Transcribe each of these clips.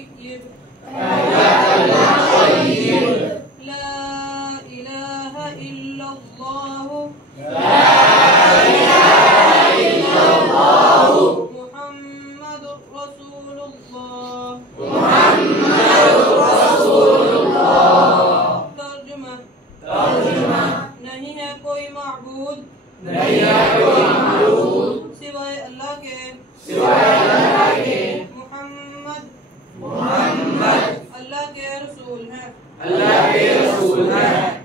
तय्यब ला इलाहा इल्लल्लाह मुहम्मदुर रसूलुल्लाह। तर्जुमा नहीं है कोई माबूद सिवाय अल्लाह के मोहम्मद अल्लाह के रसूल हैं।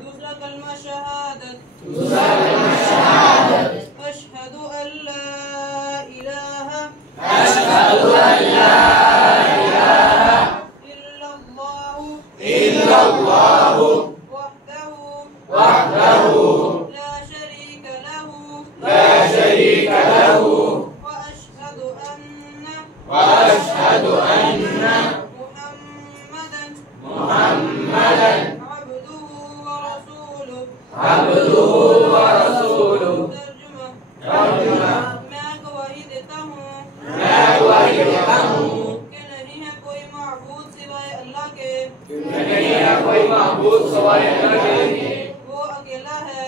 दूसरा कलमा शहादत अशहदु अल्ला इलाहा इल्लल्लाहु वहदहु ला शरीका लहु व अशहदु अन्ना मुहम्मदन अब्दुहु व रसूलुहु। तर्जुमा मैं गवाही देता हूँ कि नहीं है कोई माबूद सिवाय अल्लाह के वो अकेला है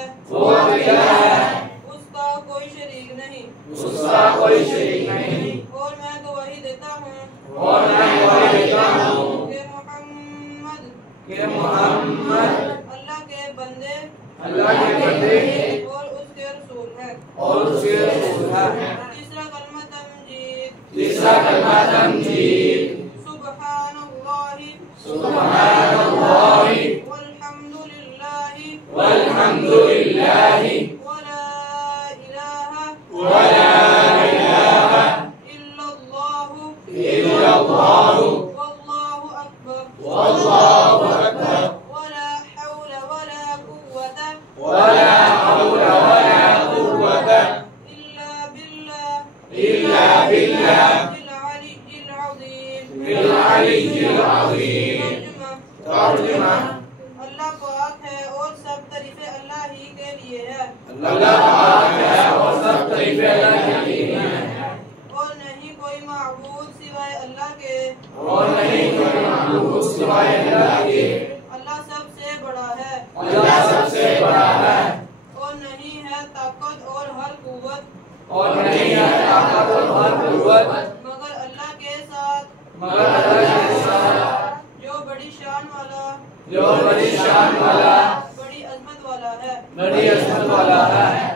उसका कोई शरीक नहीं। और मैं गवाही देता हूँ कि मोहम्मद अल्लाह के बंदे और उसके रसूल है। तीसरा कलमा तमजीद सुब्हानल्लाहि वल्हम्दुलिल्लाहि वला इलाहा इल्लल्लाहु वल्लाहु अकबर वला हौला वला कुव्वता इल्ला बिल्लाहिल अलिय्यिल अज़ीम। तर्जुमा अल्लाह पाक है और सब तारीफे अल्लाह ही के लिए है। और नहीं कोई माबूद सिवाय अल्लाह के अल्लाह सबसे बड़ा है। और नहीं है ताकत और हर कुव्वत मगर अल्लाह के साथ जो बड़ी शान वाला बड़ी अजमत वाला है।